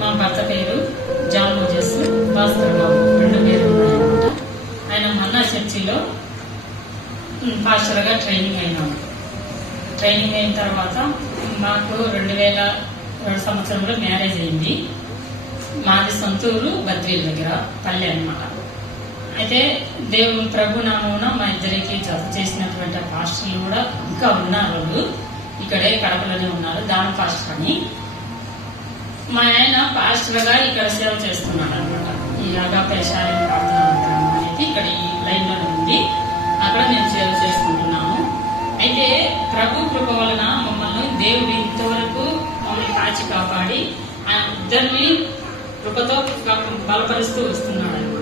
మా భర్త పేరు జాన్ మోజెస్, భాస్కర్ బాబు, 2 పేర్లు ఉన్నాయన్నమాట. ఆయన మన్నా చర్చిలో పాస్టర్గా ట్రైనింగ్ అయినాము. ట్రైనింగ్ అయిన తర్వాత మాకు 2002 సంవత్సరంలో మ్యారేజ్ అయింది. మాది సొంతూరు బద్రీల దగ్గర పల్లె అన్నమాట. అయితే దేవుడు ప్రభు నామమున మా ఇద్దరికి జత చేసినటువంటి పాస్టర్లు కూడా ఇంకా ఉన్నారు. వాళ్ళు ఇక్కడే కడపలోనే ఉన్నారు. దాని పాస్టర్ అని మా ఆయన పాస్టర్ గా ఇక్కడ సేవ చేస్తున్నాడు అనమాట. ఈ అగాపేశాలి ప్రార్థన అనేది ఇక్కడ ఈ లైన్ లోనే ఉంది. అక్కడ మేము సేవ చేసుకుంటున్నాము. అయితే ప్రభు కృప వలన మమ్మల్ని దేవుడు ఇంతవరకు మమ్మల్ని కాచి కాపాడి ఆయన ఇద్దరిని కృపతో బలపరుస్తూ వస్తున్నాడు అనమాట.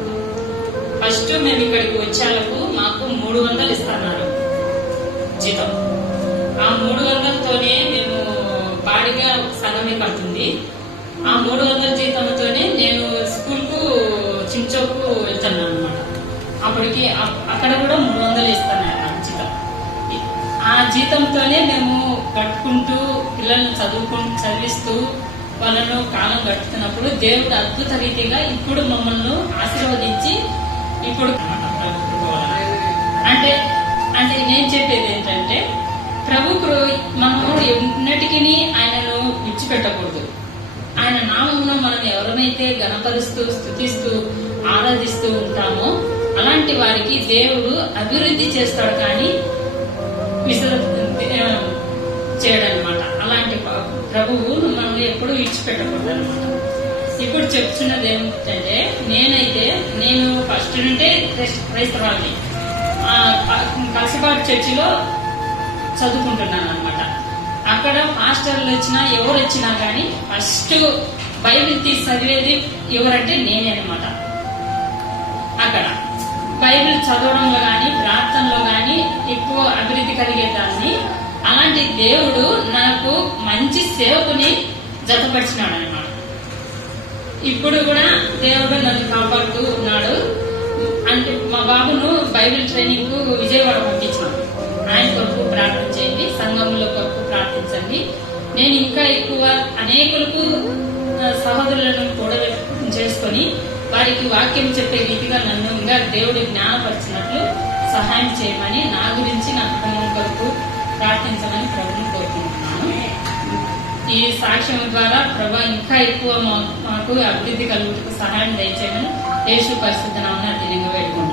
ఫస్ట్ మేము ఇక్కడికి వచ్చేందుకు మాకు 300 ఇస్తున్నారు జీతం. ఆ 300తోనే మేము బాడిగా సగమే పడుతుంది. ఆ 300 జీతంతోనే నేను స్కూల్ కు చించోకు వెళ్తున్నాను అనమాట. అప్పటికి అక్కడ కూడా 300 ఇస్తున్నారు నాకు జీతం. ఆ జీతంతోనే మేము కట్టుకుంటూ పిల్లల్ని చదివిస్తూ వాళ్ళను కాలం గడుపుతున్నప్పుడు దేవుడు అద్భుత రీతిగా ఇప్పుడు మమ్మల్ని ఆశీర్వదించి ఇప్పుడు అంటే అంటే నేను చెప్పేది ఏంటంటే ప్రభుకు మనము ఎన్నటికీ ఆయనను విడిచిపెట్టకూడదు. ఆయన నామమును మనం ఎవరినైతే గణపరుస్తూ స్తుతిస్తూ ఆరాధిస్తూ ఉంటామో అలాంటి వారికి దేవుడు అభివృద్ధి చేస్తాడు, కానీ చేయడనమాట. అలాంటి ప్రభువు మనం ఎప్పుడు విడిచిపెట్టకూడదు అనమాట. ఇప్పుడు చెప్తున్నది ఏమిటంటే నేను ఫస్ట్ నుండే క్రైస్తవాన్ని కలసపాటు చర్చిలో చదువుకుంటున్నాను అనమాట. అక్కడ మాస్టర్లు వచ్చినా ఎవరు వచ్చినా గానీ ఫస్ట్ బైబిల్ తీసి చదివేది ఎవరంటే నేనే అనమాట. అక్కడ బైబిల్ చదవడంలో గాని ప్రార్థనలో గాని ఎక్కువ అభివృద్ధి కలిగేదాన్ని. అలాంటి దేవుడు నాకు మంచి సేవకుని జతపరిచినాడు అనమాట. ఇప్పుడు కూడా దేవుడు నన్ను కాపాడుతూ ఉన్నాడు. అంటే మా బాబును బైబిల్ ట్రైనింగ్ కు విజయవాడ పంపించాను. ఆయన కొరకు ప్రార్థించండి, సంఘముల కొరకు ప్రార్థించండి. నేను ఇంకా ఎక్కువ అనేకులకు సహోదరులను కూడా చేసుకుని వారికి వాక్యం చెప్పే రీతిగా నన్ను ఇంకా దేవుడి జ్ఞానపరిచినట్లు సహాయం చేయమని, నా గురించి నా కుటుంబం కొరకు ప్రార్థించమని ప్రభుని కోరుకుంటున్నాను. ఈ సాక్ష్యం ద్వారా ప్రభు ఇంకా ఎక్కువ మాకు అభివృద్ధి కలుగుటకు సహాయం దయచేయమని యేసు పరిశుద్ధ నామమున దీనంగా వేడుకుంటున్నాను.